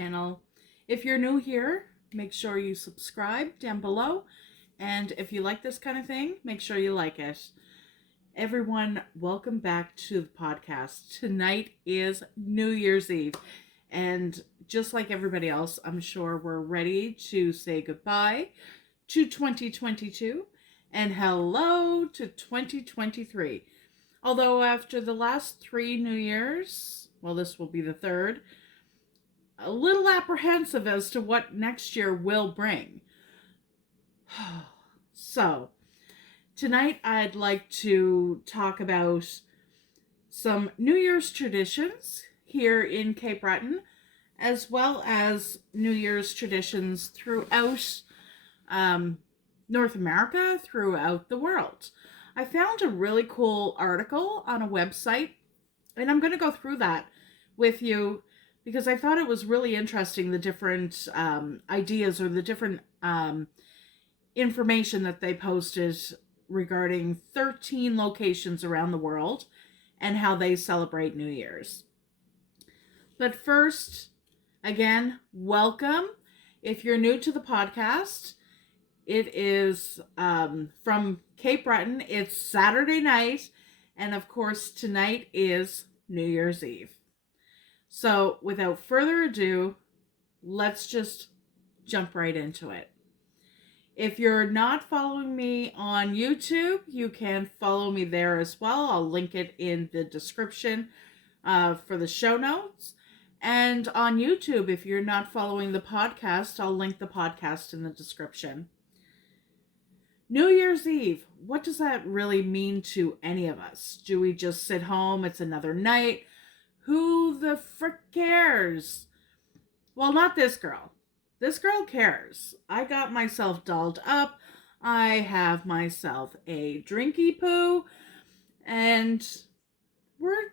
channel. If you're new here, make sure you subscribe down below. And if you like this kind of thing, make sure you like it. Everyone, welcome back to the podcast. Tonight is New Year's Eve. And just like everybody else, I'm sure we're ready to say goodbye to 2022 and hello to 2023. Although after the last 3 New Years, well, this will be the third, a little apprehensive as to what next year will bring. So, tonight I'd like to talk about some New Year's traditions here in Cape Breton, as well as New Year's traditions throughout North America, throughout the world. I found a really cool article on a website, and I'm going to go through that with you because I thought it was really interesting, the different ideas or the different information that they posted regarding 13 locations around the world and how they celebrate New Year's. But first, again, welcome. If you're new to the podcast, it is from Cape Breton. It's Saturday night, and of course, tonight is New Year's Eve. So, without further ado, let's just jump right into it. If you're not following me on YouTube, you can follow me there as well. I'll link it in the description for the show notes. And on YouTube, if you're not following the podcast, I'll link the podcast in the description. New Year's Eve, what does that really mean to any of us? Do we just sit home? It's another night. Who the frick cares? Well, not this girl. This girl cares. I got myself dolled up. I have myself a drinky poo. And we're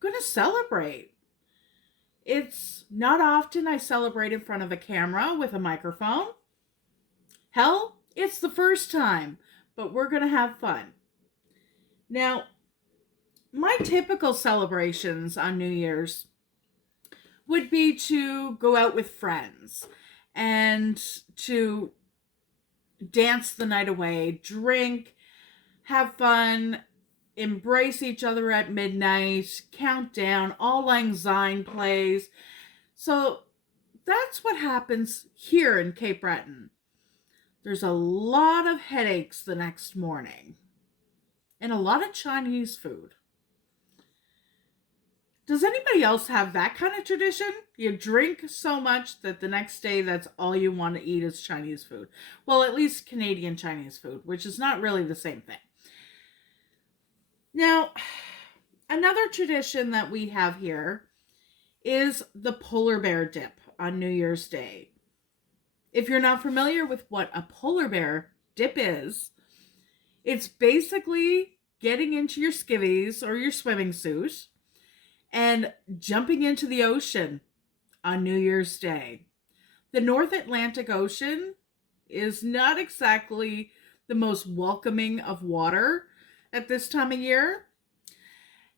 going to celebrate. It's not often I celebrate in front of a camera with a microphone. Hell, it's the first time, but we're going to have fun. Now, my typical celebrations on New Year's would be to go out with friends and to dance the night away, drink, have fun, embrace each other at midnight, count down, Auld Lang Syne plays. So that's what happens here in Cape Breton. There's a lot of headaches the next morning and a lot of Chinese food. Does anybody else have that kind of tradition? You drink so much that the next day that's all you want to eat is Chinese food. Well, at least Canadian Chinese food, which is not really the same thing. Now, another tradition that we have here is the polar bear dip on New Year's Day. If you're not familiar with what a polar bear dip is, it's basically getting into your skivvies or your swimming suit and jumping into the ocean on New Year's Day. The North Atlantic Ocean is not exactly the most welcoming of water at this time of year.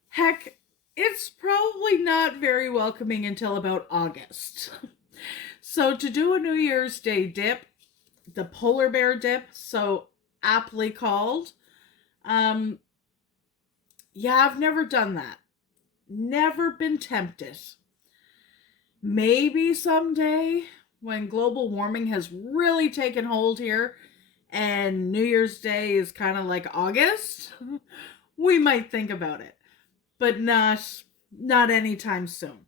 Heck, it's probably not very welcoming until about August. So to do a New Year's Day dip, the polar bear dip, so aptly called, yeah, I've never done that. Never been tempted. Maybe someday when global warming has really taken hold here and New Year's Day is kind of like August, we might think about it, but not anytime soon.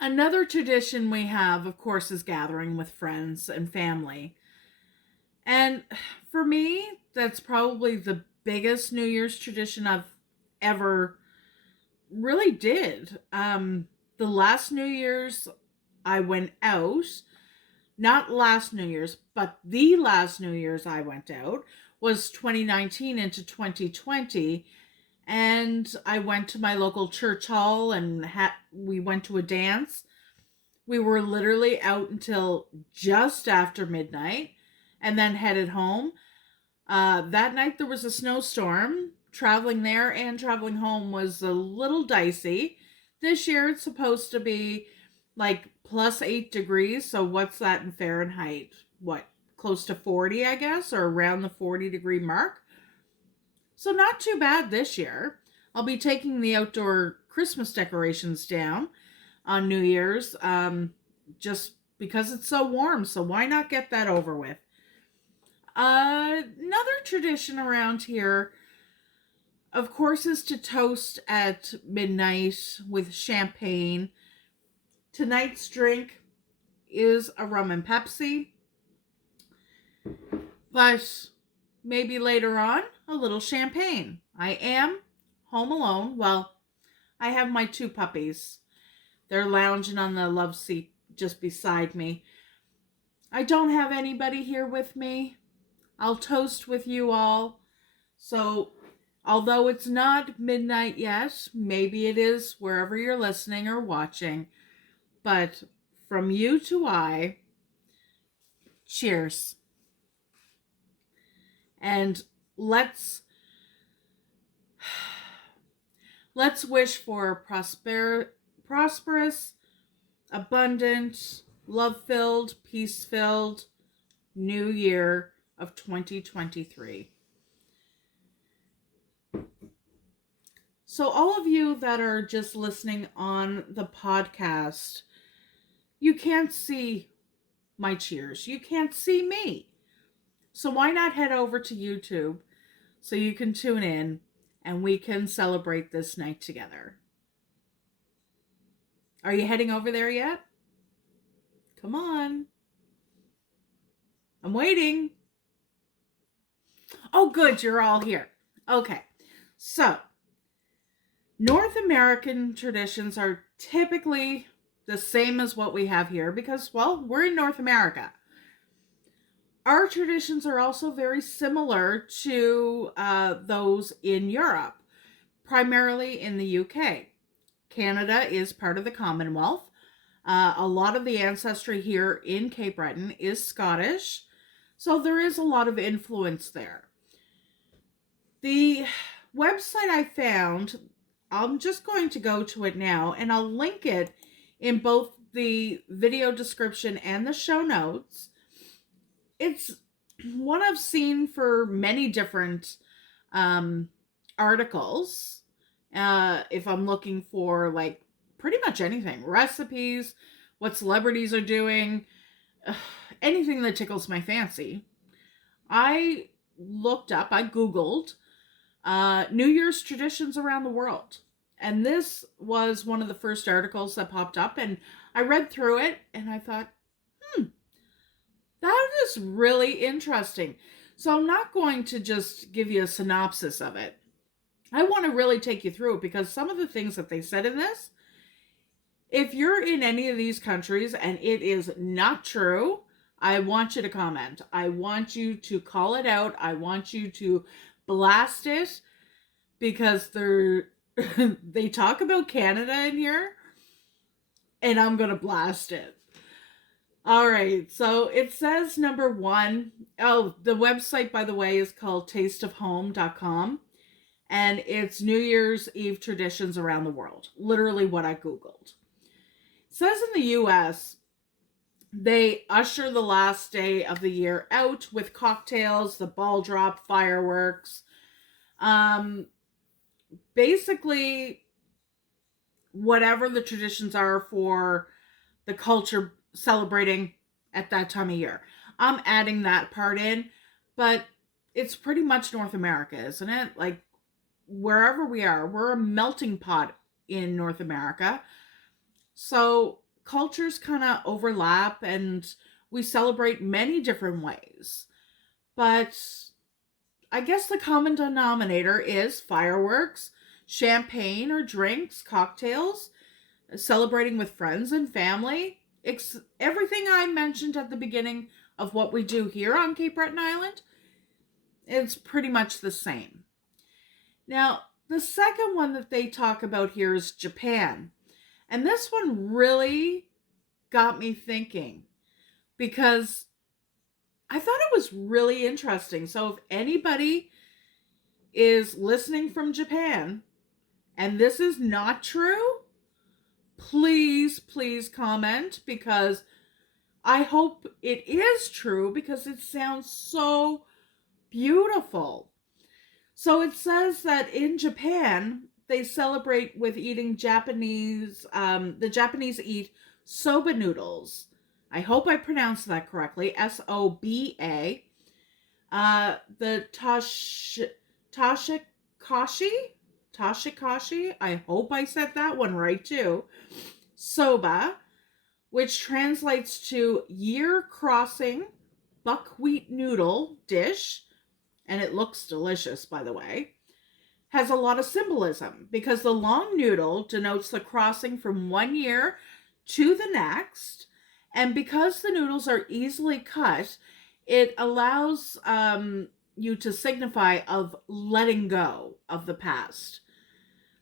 Another tradition we have, of course, is gathering with friends and family. And for me, that's probably the biggest New Year's tradition I've ever really did. The last New Year's I went out, not last New Year's, but the last New Year's I went out was 2019 into 2020. And I went to my local church hall and we went to a dance. We were literally out until just after midnight and then headed home. That night there was a snowstorm. Traveling there and traveling home was a little dicey. This year it's supposed to be like +8 degrees. So what's that in Fahrenheit? What, close to 40, I guess, or around the 40-degree mark. So not too bad this year. I'll be taking the outdoor Christmas decorations down on New Year's, just because it's so warm. So why not get that over with? Another tradition around here, of course, is to toast at midnight with champagne. Tonight's drink is a rum and Pepsi, but maybe later on, a little champagne. I am home alone. Well, I have my 2 puppies. They're lounging on the love seat just beside me. I don't have anybody here with me. I'll toast with you all. So, although it's not midnight yet, maybe it is wherever you're listening or watching. But from you to I, cheers. And let's wish for a prosperous, abundant, love-filled, peace-filled new year of 2023. So all of you that are just listening on the podcast, you can't see my cheers. You can't see me. So why not head over to YouTube so you can tune in and we can celebrate this night together. Are you heading over there yet? Come on. I'm waiting. Oh, good. You're all here. Okay. So, North American traditions are typically the same as what we have here because, well, we're in North America. Our traditions are also very similar to those in Europe, primarily in the UK. Canada is part of the Commonwealth. A lot of the ancestry here in Cape Breton is Scottish, so there is a lot of influence there. The website I found, I'm just going to go to it now, and I'll link it in both the video description and the show notes. It's one I've seen for many different articles. If I'm looking for like pretty much anything, recipes, what celebrities are doing, anything that tickles my fancy. I Googled New Year's traditions around the world. And this was one of the first articles that popped up, and I read through it and I thought, that is really interesting. So I'm not going to just give you a synopsis of it. I want to really take you through it because some of the things that they said in this, if you're in any of these countries and it is not true, I want you to comment. I want you to call it out. I want you to blast it because they talk about Canada in here and I'm going to blast it. All right, so it says number 1. Oh, the website, by the way, is called tasteofhome.com, and it's New Year's Eve traditions around the world. Literally what I Googled. It says in the U.S., they usher the last day of the year out with cocktails, the ball drop, fireworks. Basically, whatever the traditions are for the culture celebrating at that time of year. I'm adding that part in, but it's pretty much North America, isn't it? Like, wherever we are, we're a melting pot in North America. So cultures kind of overlap and we celebrate many different ways. But I guess the common denominator is fireworks, champagne or drinks, cocktails, celebrating with friends and family. Everything I mentioned at the beginning of what we do here on Cape Breton Island, it's pretty much the same. Now, the second one that they talk about here is Japan. And this one really got me thinking because I thought it was really interesting. So if anybody is listening from Japan and this is not true, please, please comment, because I hope it is true, because it sounds so beautiful. So it says that in Japan, they celebrate with eating Japanese, the Japanese eat soba noodles. I hope I pronounced that correctly. S-O-B-A. The Tashikashi, I hope I said that one right too. Soba, which translates to year crossing buckwheat noodle dish, and it looks delicious, by the way, has a lot of symbolism, because the long noodle denotes the crossing from one year to the next, and because the noodles are easily cut, it allows you to signify of letting go of the past.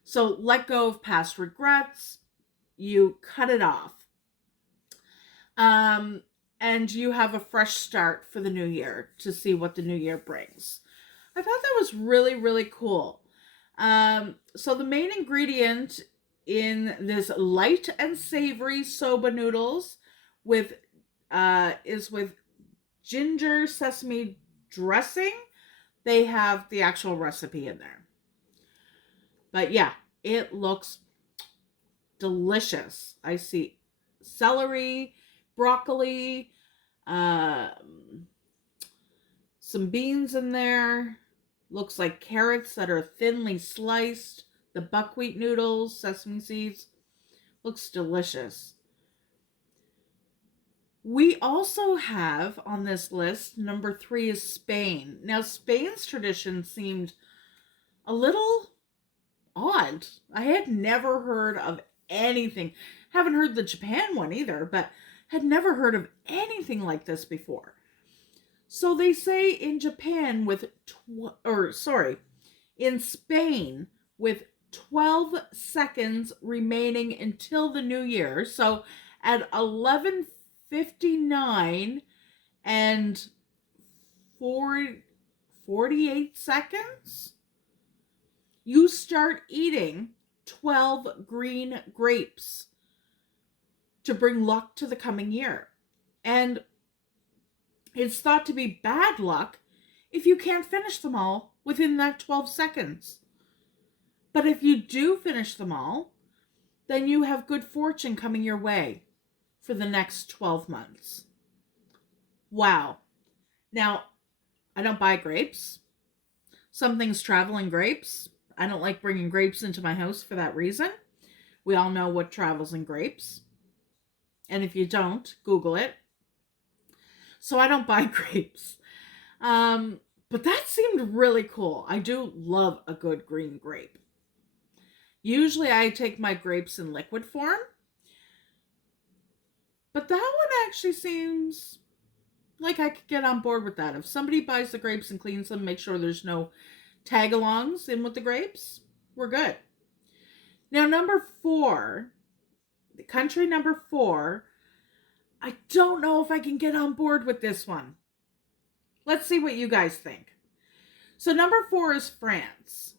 So let go of past regrets, you cut it off. And you have a fresh start for the new year to see what the new year brings. I thought that was really, really cool. So the main ingredient in this light and savory soba noodles is with ginger sesame dressing. They have the actual recipe in there. But yeah, it looks delicious. I see celery, broccoli, some beans in there. Looks like carrots that are thinly sliced. The buckwheat noodles, sesame seeds. Looks delicious. We also have on this list, number 3 is Spain. Now, Spain's tradition seemed a little odd. I had never heard of anything. Haven't heard the Japan one either, but had never heard of anything like this before. So they say in Japan in Spain with 12 seconds remaining until the new year. So at 11:59 and 48 seconds, you start eating 12 green grapes to bring luck to the coming year. And it's thought to be bad luck if you can't finish them all within that 12 seconds. But if you do finish them all, then you have good fortune coming your way for the next 12 months. Wow. Now, I don't buy grapes. Some things travel in grapes. I don't like bringing grapes into my house for that reason. We all know what travels in grapes. And if you don't, Google it. So I don't buy grapes. But that seemed really cool. I do love a good green grape. Usually I take my grapes in liquid form. But that one actually seems like I could get on board with that. If somebody buys the grapes and cleans them, make sure there's no tag-alongs in with the grapes, we're good. Now, number 4, the country number 4, I don't know if I can get on board with this one. Let's see what you guys think. So number 4 is France.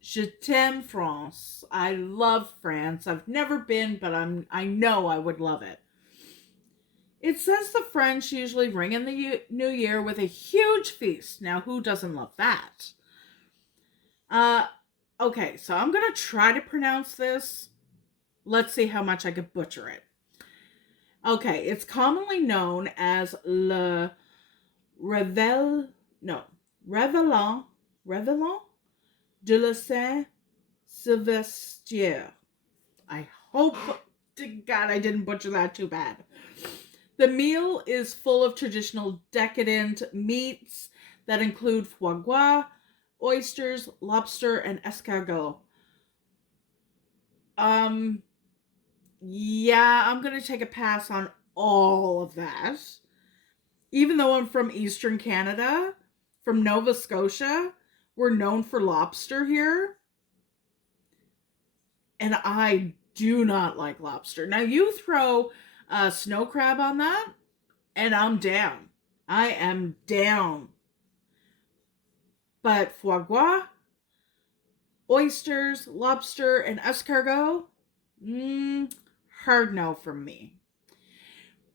Je t'aime France. I love France. I've never been, but I know I would love it. It says the French usually ring in the new year with a huge feast. Now, who doesn't love that? Okay, so I'm going to try to pronounce this. Let's see how much I could butcher it. Okay, it's commonly known as le Réveillon de la Saint-Sylvestre. I hope to God I didn't butcher that too bad. The meal is full of traditional decadent meats that include foie gras, oysters, lobster, and escargot. Yeah, I'm going to take a pass on all of that. Even though I'm from Eastern Canada, from Nova Scotia, we're known for lobster here. And I do not like lobster. Now, you throw snow crab on that, and I'm down. I am down. But foie gras, oysters, lobster, and escargot, Hard no from me.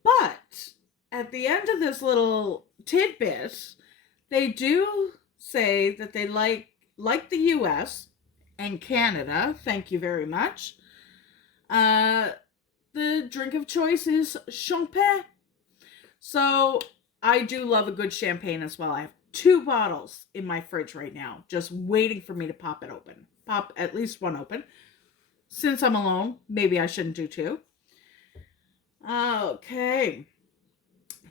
But at the end of this little tidbit, they do say that they like the US and Canada, thank you very much. The drink of choice is champagne. So I do love a good champagne as well. I have 2 bottles in my fridge right now, just waiting for me to pop it open. Pop at least one open. Since I'm alone, maybe I shouldn't do 2. Okay.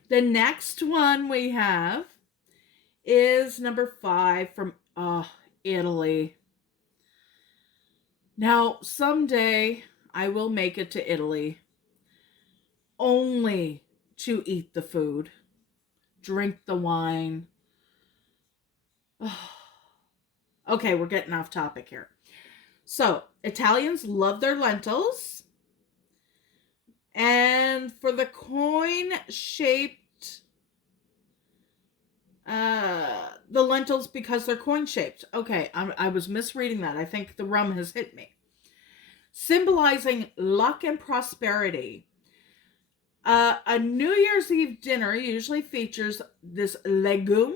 The next one we have is number 5 from Italy. Now, someday I will make it to Italy only to eat the food, drink the wine. Okay, we're getting off topic here. So, Italians love their lentils. And for the coin-shaped, the lentils because they're coin-shaped. Okay, I was misreading that. I think the rum has hit me. Symbolizing luck and prosperity. A New Year's Eve dinner usually features this legume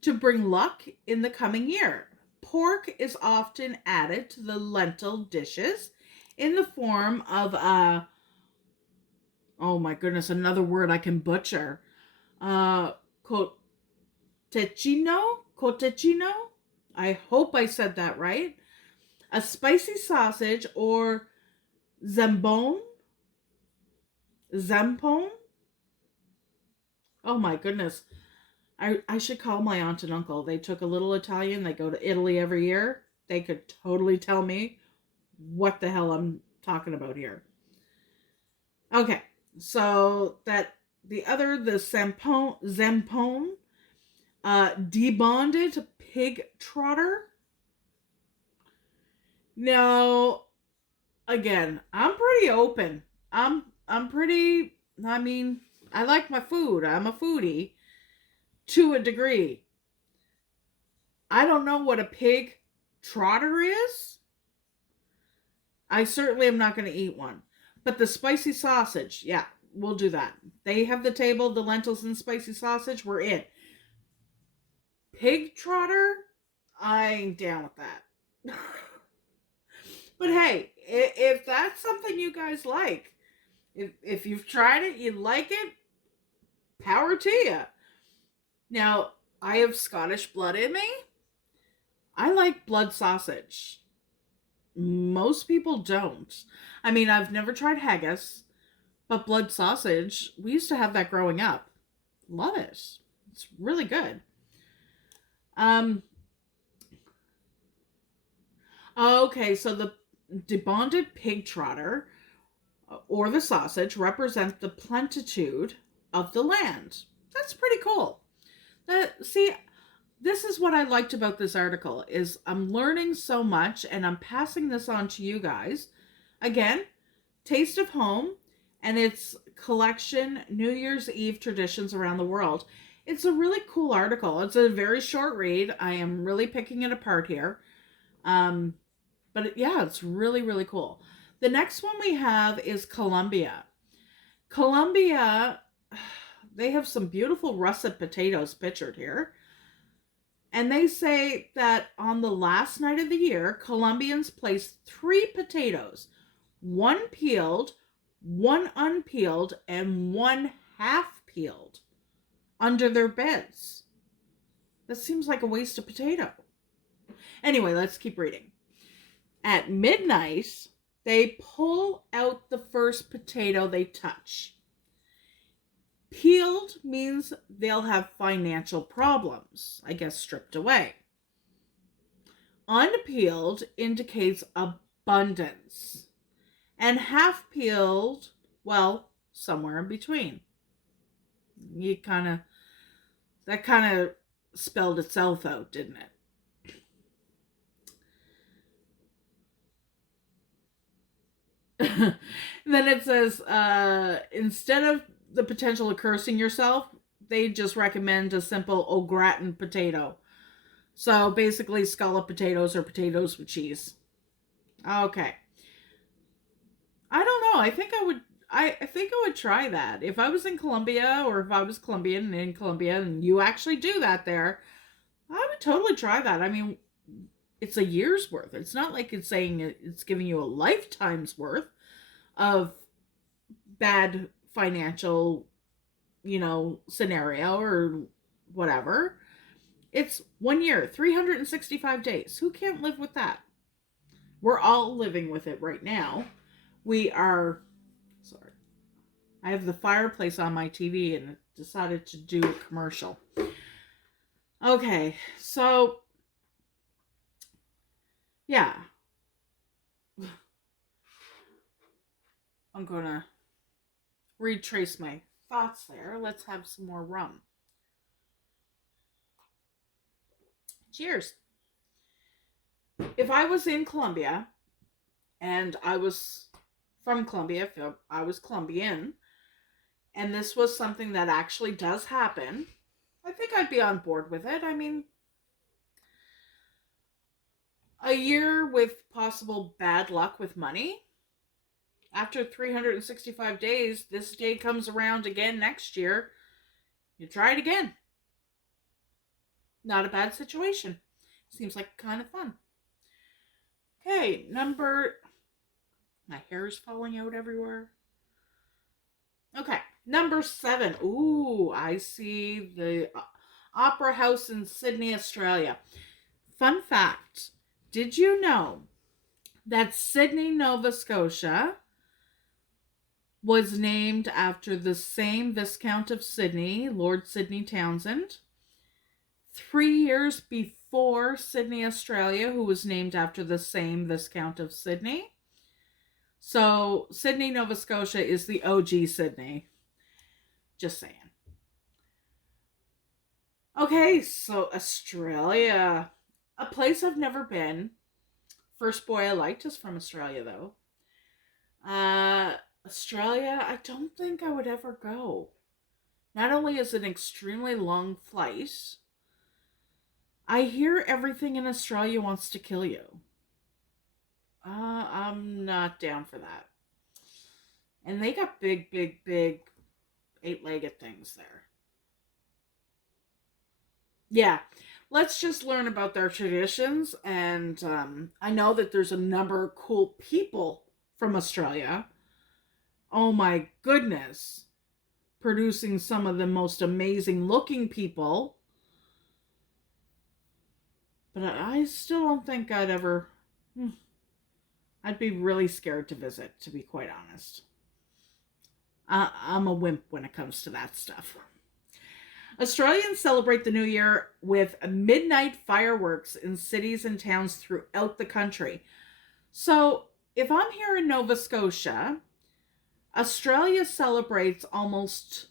to bring luck in the coming year. Pork is often added to the lentil dishes in the form of oh my goodness, another word I can butcher. Cotechino? I hope I said that right. A spicy sausage or zambone. Oh my goodness. I should call my aunt and uncle. They took a little Italian. They go to Italy every year. They could totally tell me what the hell I'm talking about here. Okay, so that the zampone, debonded pig trotter. Now, again, I'm pretty open. I like my food. I'm a foodie to a degree. I don't know what a pig trotter is. I certainly am not going to eat one. But the spicy sausage, yeah, we'll do that. They have the table, the lentils and spicy sausage, we're in. Pig trotter, I ain't down with that. But hey, if that's something you guys like, if you've tried it, you like it, power to you. Now, I have Scottish blood in me. I like blood sausage. Most people don't. I mean, I've never tried haggis, but blood sausage, we used to have that growing up. Love it. It's really good. Okay, so the debonded pig trotter or the sausage represent the plenitude of the land. That's pretty cool. See, this is what I liked about this article is I'm learning so much and I'm passing this on to you guys. Again, Taste of Home and its collection New Year's Eve traditions around the world. It's a really cool article. It's a very short read. I am really picking it apart here. But yeah, it's really, really cool. The next one we have is Colombia. Colombia, they have some beautiful russet potatoes pictured here. And they say that on the last night of the year, Colombians place 3 potatoes, 1 peeled, 1 unpeeled, and 1 half peeled under their beds. That seems like a waste of potato. Anyway, let's keep reading. At midnight, they pull out the first potato they touch. Peeled means they'll have financial problems, I guess stripped away. Unpeeled indicates abundance. And half peeled, well, somewhere in between. That kind of spelled itself out, didn't it? Then it says, instead of the potential of cursing yourself, they just recommend a simple au gratin potato. So basically scallop potatoes or potatoes with cheese. Okay. I don't know. I think I would. I think I would try that if I was in Colombia, or if I was Colombian in Colombia, and you actually do that there. I would totally try that. I mean, it's a year's worth. It's not like it's saying it's giving you a lifetime's worth of bad financial, scenario or whatever. It's 1 year, 365 days. Who can't live with that? We're all living with it right now. We are, sorry, I have the fireplace on my TV and it decided to do a commercial. Okay, so, yeah. I'm gonna retrace my thoughts there. Let's have some more rum. Cheers. If I was in Colombia and I was from Colombia, if I was Colombian, and this was something that actually does happen, I think I'd be on board with it. I mean, a year with possible bad luck with money. After 365 days, this day comes around again next year. You try it again. Not a bad situation. Seems like kind of fun. Okay, my hair is falling out everywhere. Okay, number 7. Ooh, I see the Opera House in Sydney, Australia. Fun fact. Did you know that Sydney, Nova Scotia was named after the same Viscount of Sydney, Lord Sydney Townsend, 3 years before Sydney, Australia, who was named after the same Viscount of Sydney? So, Sydney, Nova Scotia is the OG Sydney. Just saying. Okay, so Australia. A place I've never been. First boy I liked is from Australia, though. Australia, I don't think I would ever go. Not only is it an extremely long flight, I hear everything in Australia wants to kill you. I'm not down for that. And they got big, big, big 8-legged things there. Yeah, let's just learn about their traditions. And I know that there's a number of cool people from Australia. Oh my goodness. Producing some of the most amazing looking people. But I still don't think I'd ever... I'd be really scared to visit, to be quite honest. I'm a wimp when it comes to that stuff. Australians celebrate the New Year with midnight fireworks in cities and towns throughout the country. So, if I'm here in Nova Scotia, Australia celebrates almost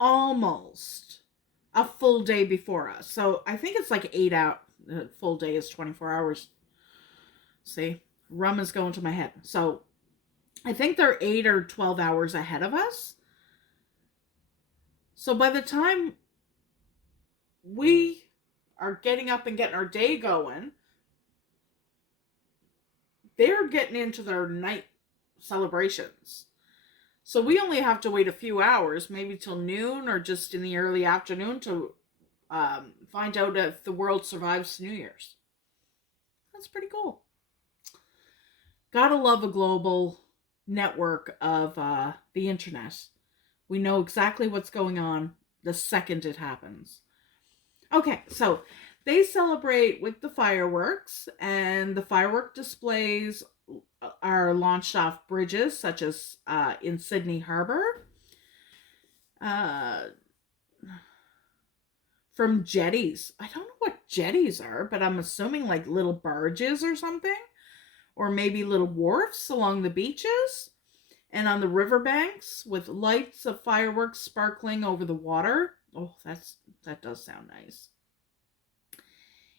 a full day before us. So, I think it's like 8 hours. The full day is 24 hours. See, rum is going to my head. So, I think they're 8 or 12 hours ahead of us. So by the time we are getting up and getting our day going, they're getting into their night celebrations. So we only have to wait a few hours, maybe till noon or just in the early afternoon to find out if the world survives New Year's. That's pretty cool. Gotta love a global network of the internet. We know exactly what's going on the second it happens. Okay, so they celebrate with the fireworks, and the firework displays are launched off bridges, such as in Sydney Harbour. From jetties. I don't know what jetties are, but I'm assuming like little barges or something. Or maybe little wharfs along the beaches. And on the riverbanks with lights of fireworks sparkling over the water. Oh, that does sound nice.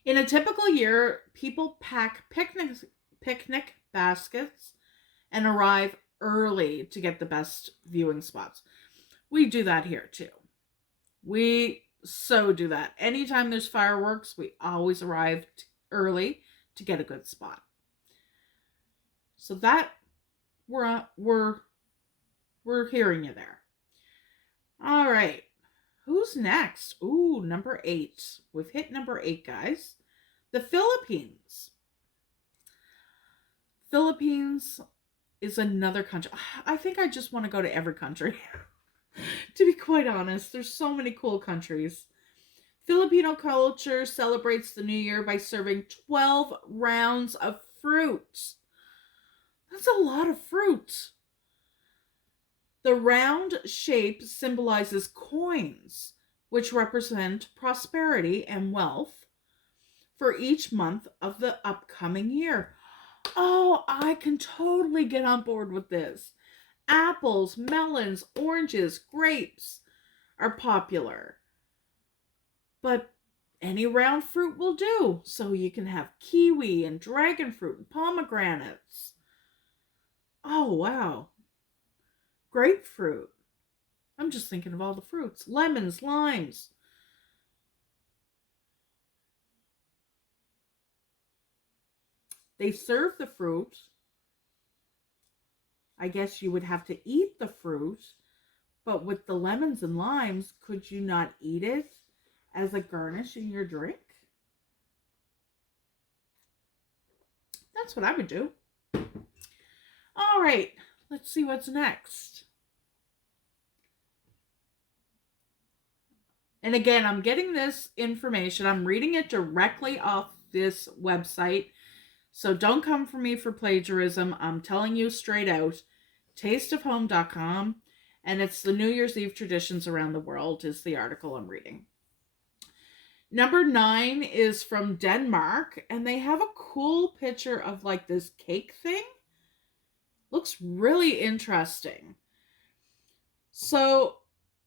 In a typical year, people pack picnic baskets and arrive early to get the best viewing spots. We do that here too. We so do that. Anytime there's fireworks, we always arrive early to get a good spot. So that we're hearing you there. All right. Who's next? Ooh, number 8. We've hit number 8, guys. The Philippines. Philippines is another country. I think I just want to go to every country. To be quite honest, there's so many cool countries. Filipino culture celebrates the new year by serving 12 rounds of fruit. That's a lot of fruit. The round shape symbolizes coins, which represent prosperity and wealth for each month of the upcoming year. Oh, I can totally get on board with this. Apples, melons, oranges, grapes are popular. But any round fruit will do. So you can have kiwi and dragon fruit and pomegranates. Oh, wow. Grapefruit. I'm just thinking of all the fruits. Lemons, limes. They serve the fruit. I guess you would have to eat the fruit. But with the lemons and limes, could you not eat it as a garnish in your drink? That's what I would do. All right, let's see what's next. And again, I'm getting this information. I'm reading it directly off this website. So don't come for me for plagiarism. I'm telling you straight out. Tasteofhome.com. And it's the New Year's Eve traditions around the world is the article I'm reading. Number 9 is from Denmark. And they have a cool picture of like this cake thing. Looks really interesting. So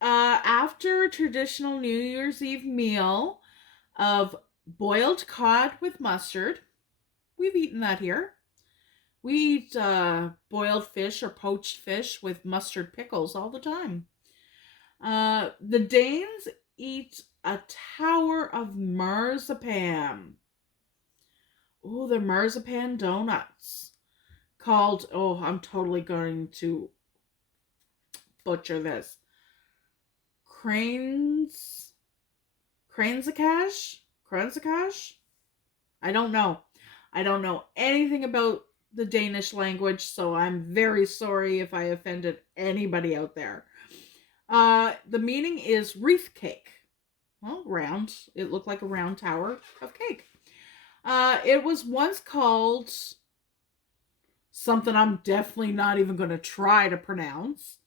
after a traditional New Year's Eve meal of boiled cod with mustard, we've eaten that here. We eat boiled fish or poached fish with mustard pickles all the time. The Danes eat a tower of marzipan. Oh, they're marzipan donuts. Called, I'm totally going to butcher this. Kranzakash? I don't know. I don't know anything about the Danish language, so I'm very sorry if I offended anybody out there. The meaning is wreath cake. Well, round. It looked like a round tower of cake. It was once called something I'm definitely not even going to try to pronounce.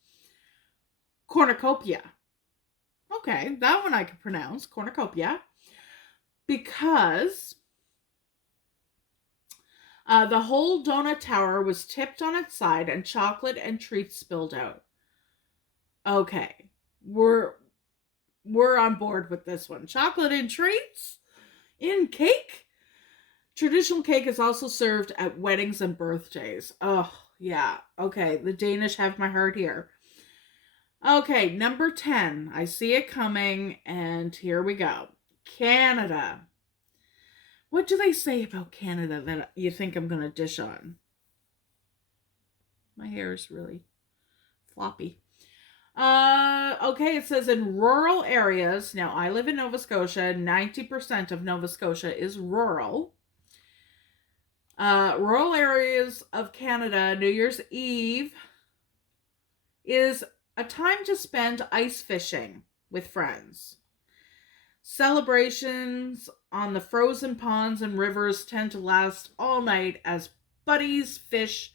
Cornucopia. Okay, that one I can pronounce. Cornucopia. Because the whole donut tower was tipped on its side and chocolate and treats spilled out. Okay, we're on board with this one. Chocolate and treats in cake. Traditional cake is also served at weddings and birthdays. Oh, yeah. Okay, the Danish have my heart here. Okay, number 10. I see it coming, and here we go. Canada. What do they say about Canada that you think I'm going to dish on? My hair is really floppy. Okay, it says in rural areas. Now, I live in Nova Scotia. 90% of Nova Scotia is rural. Rural areas of Canada, New Year's Eve is a time to spend ice fishing with friends. Celebrations on the frozen ponds and rivers tend to last all night as buddies fish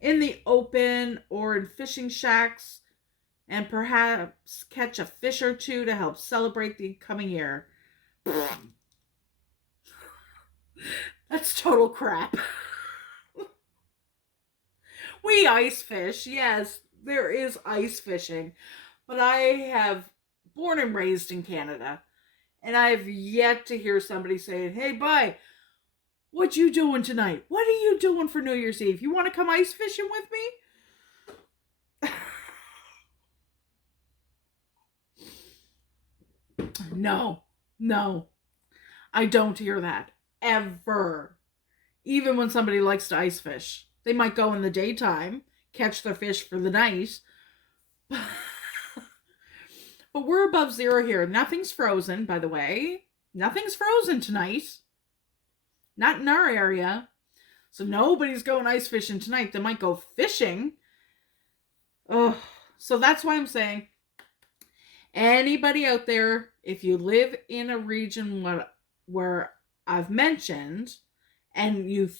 in the open or in fishing shacks and perhaps catch a fish or two to help celebrate the coming year. That's total crap. We ice fish, yes, there is ice fishing, but I have born and raised in Canada, and I've yet to hear somebody saying, "Hey, bye, what you doing tonight? What are you doing for New Year's Eve? You want to come ice fishing with me?" No, I don't hear that. Ever. Even when somebody likes to ice fish. They might go in the daytime, catch their fish for the night. But we're above zero here. Nothing's frozen, by the way. Nothing's frozen tonight. Not in our area. So nobody's going ice fishing tonight. They might go fishing. Oh, so that's why I'm saying, anybody out there, if you live in a region where I've mentioned, and you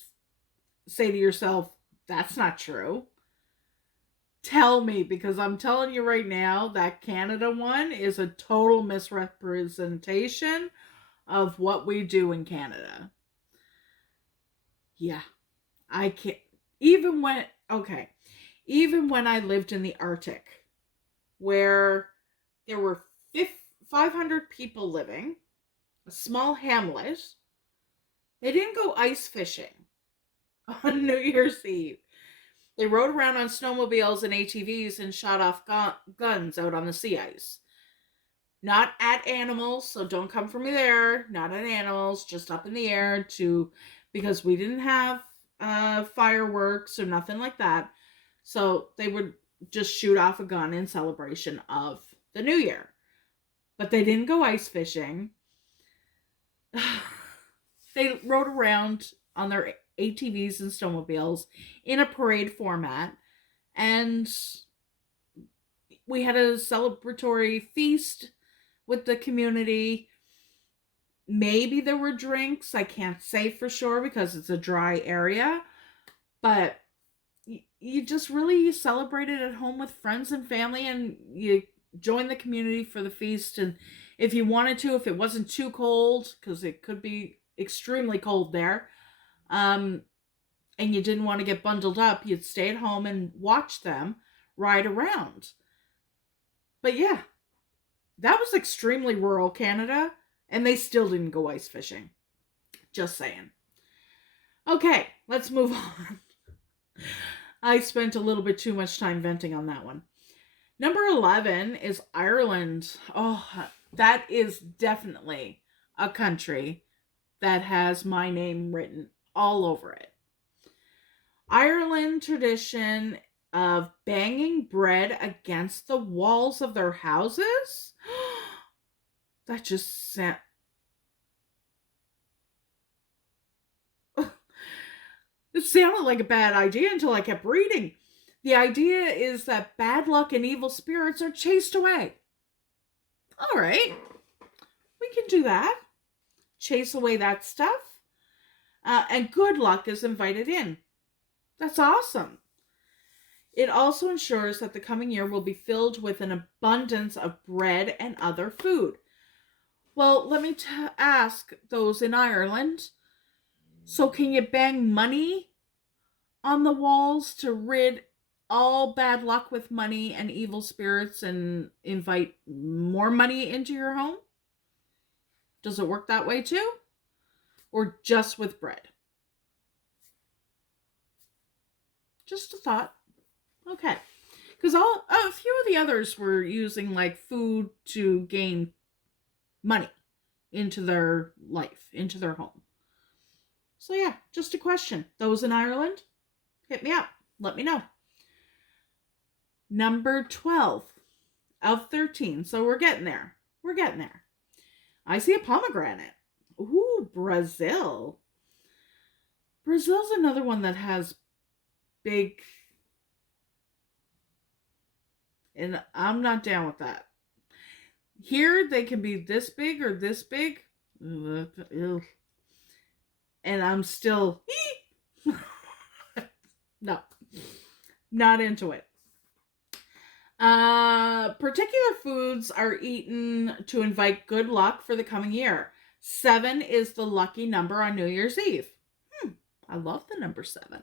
say to yourself, that's not true, tell me, because I'm telling you right now, that Canada one is a total misrepresentation of what we do in Canada. Yeah, I can't, even when I lived in the Arctic, where there were 500 people living, a small hamlet, they didn't go ice fishing on New Year's Eve. They rode around on snowmobiles and ATVs and shot off guns out on the sea ice. Not at animals, so don't come for me there. Not at animals, just up in the air because we didn't have fireworks or nothing like that. So they would just shoot off a gun in celebration of the New Year. But they didn't go ice fishing. They rode around on their ATVs and snowmobiles in a parade format, and we had a celebratory feast with the community. Maybe there were drinks. I can't say for sure because it's a dry area, but you just really celebrated at home with friends and family, and you joined the community for the feast. And if you wanted to, if it wasn't too cold, because it could be extremely cold there, and you didn't want to get bundled up, you'd stay at home and watch them ride around. But yeah, that was extremely rural Canada, and they still didn't go ice fishing. Just saying. Okay, let's move on. I spent a little bit too much time venting on that one. Number 11 is Ireland. Oh, that is definitely a country that has my name written all over it. Ireland tradition of banging bread against the walls of their houses? That just sounds... It sounded like a bad idea until I kept reading. The idea is that bad luck and evil spirits are chased away. All right, we can do that. Chase away that stuff. And good luck is invited in. That's awesome. It also ensures that the coming year will be filled with an abundance of bread and other food. Well, let me ask those in Ireland. So can you bang money on the walls to rid all bad luck with money and evil spirits and invite more money into your home? Does it work that way too? Or just with bread? Just a thought. Okay. Because a few of the others were using like food to gain money into their life, into their home. So yeah, just a question. Those in Ireland, hit me up. Let me know. Number 12 of 13. So we're getting there. We're getting there. I see a pomegranate. Ooh, Brazil. Brazil's another one that has big... And I'm not down with that. Here, they can be this big or this big. And I'm still... No. Not into it. Particular foods are eaten to invite good luck for the coming year. 7 is the lucky number on New Year's Eve. I love the number 7.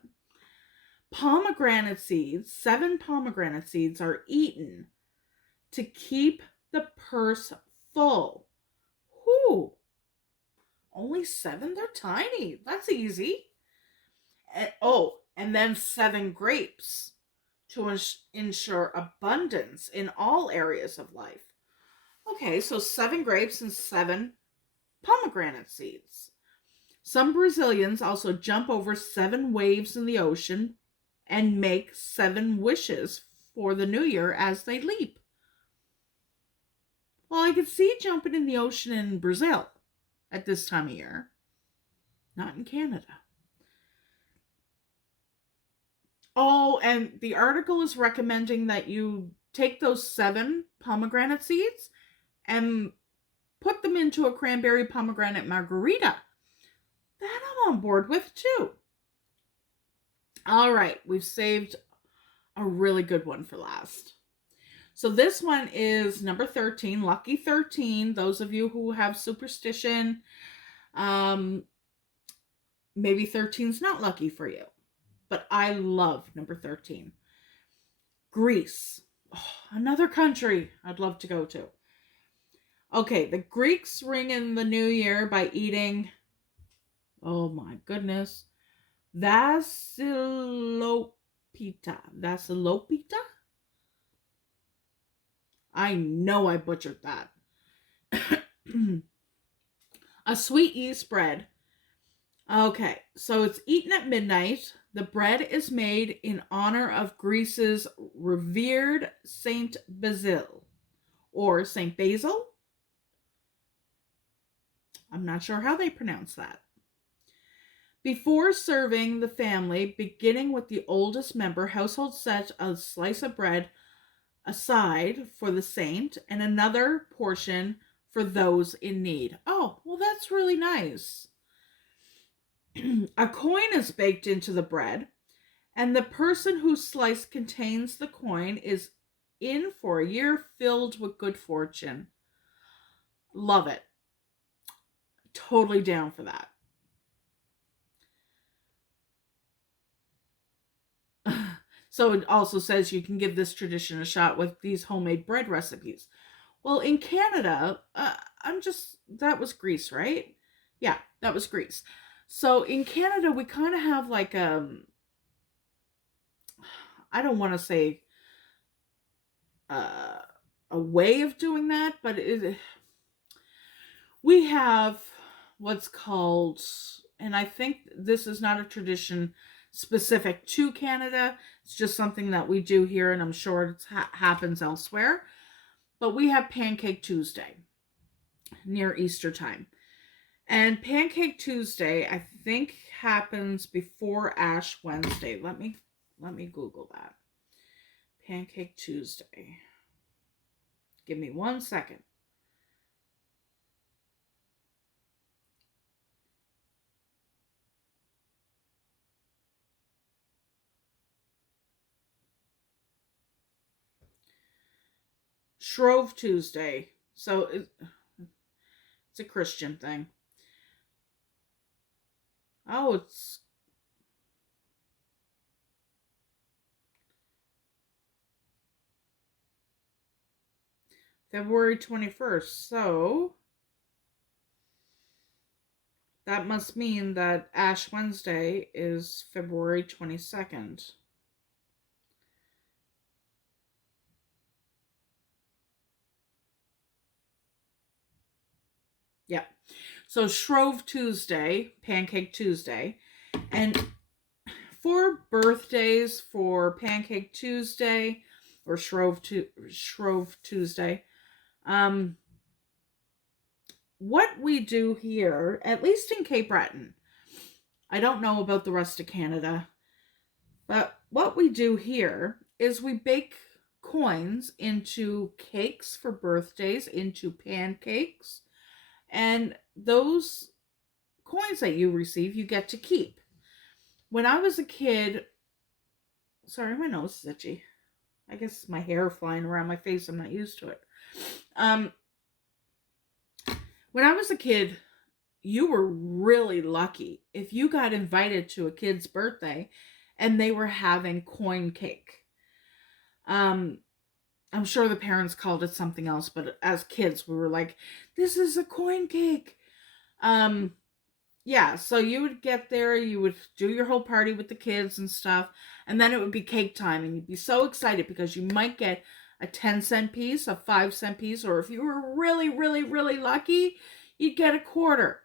Pomegranate seeds, 7 pomegranate seeds are eaten to keep the purse full. Whew. Only 7? They're tiny. That's easy. And then 7 grapes to ensure abundance in all areas of life. Okay, so 7 grapes and 7 pomegranate seeds. Some Brazilians also jump over 7 waves in the ocean and make 7 wishes for the new year as they leap. Well, I could see jumping in the ocean in Brazil at this time of year, not in Canada. Oh, and the article is recommending that you take those 7 pomegranate seeds and put them into a cranberry pomegranate margarita. That I'm on board with too. All right, we've saved a really good one for last. So this one is number 13, lucky 13. Those of you who have superstition, maybe 13's not lucky for you. But I love number 13. Greece. Oh, another country I'd love to go to. Okay, the Greeks ring in the new year by eating, oh my goodness, Vasilopita. Vasilopita? I know I butchered that. A sweet yeast bread. Okay, so it's eaten at midnight. The bread is made in honor of Greece's revered Saint Basil, or Saint Basil. I'm not sure how they pronounce that. Before serving the family, beginning with the oldest member, household set a slice of bread aside for the saint and another portion for those in need. Oh, well, that's really nice. A coin is baked into the bread, and the person whose slice contains the coin is in for a year filled with good fortune. Love it. Totally down for that. So it also says you can give this tradition a shot with these homemade bread recipes. Well, in Canada, that was Greece, right? Yeah, that was Greece. So in Canada, we kind of have like I don't want to say a way of doing that, but we have what's called, and I think this is not a tradition specific to Canada. It's just something that we do here, and I'm sure it happens elsewhere. But we have Pancake Tuesday near Easter time. And Pancake Tuesday, I think, happens before Ash Wednesday. Let me Google that. Pancake Tuesday. Give me 1 second. Shrove Tuesday. So it's a Christian thing. Oh, it's February 21st. So that must mean that Ash Wednesday is February 22nd. Yeah. So Shrove Tuesday, Pancake Tuesday. And for birthdays for Pancake Tuesday or Shrove Tuesday, what we do here, at least in Cape Breton, I don't know about the rest of Canada, but what we do here is we bake coins into cakes for birthdays, into pancakes, and those coins that you receive, you get to keep. When I was a kid, sorry, my nose is itchy. I guess my hair flying around my face, I'm not used to it. When I was a kid, you were really lucky if you got invited to a kid's birthday and they were having coin cake. I'm sure the parents called it something else, but as kids, we were like, this is a coin cake. Yeah, so you would get there, you would do your whole party with the kids and stuff, and then it would be cake time, and you'd be so excited because you might get a 10-cent piece, a 5-cent piece, or if you were really, really, really lucky, you'd get a quarter.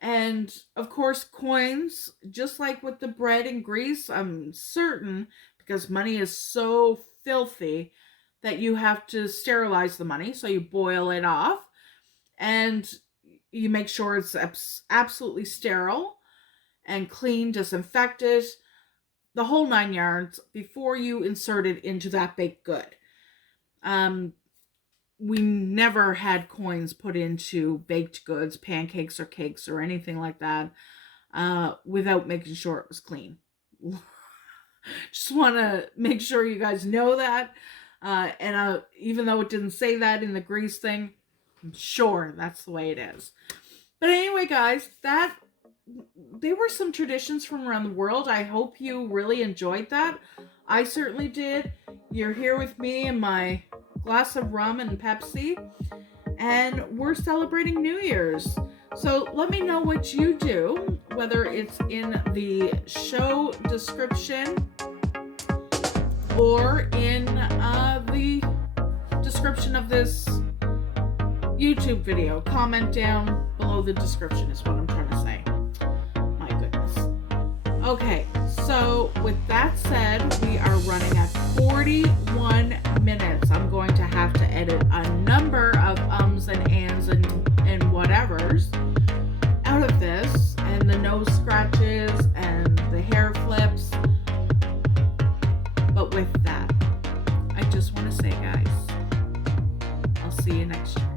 And of course, coins, just like with the bread in Greece, I'm certain, because money is so filthy, that you have to sterilize the money. So you boil it off and you make sure it's absolutely sterile and clean, disinfected, the whole 9 yards before you insert it into that baked good. We never had coins put into baked goods, pancakes or cakes or anything like that, without making sure it was clean. Just want to make sure you guys know that. And even though it didn't say that in the Greece thing, I'm sure that's the way it is. But anyway, guys, they were some traditions from around the world. I hope you really enjoyed that. I certainly did. You're here with me and my glass of rum and Pepsi, and we're celebrating New Year's. So let me know what you do, whether it's in the show description or in the description of this YouTube video. Comment down below the description is what I'm trying to say. My goodness. Okay, so with that said, we are running at 41 minutes. I'm going to have to edit a number of ums and ands and whatevers out of this, and the nose scratches and the hair flips. But with that, I just want to say, guys, I'll see you next time.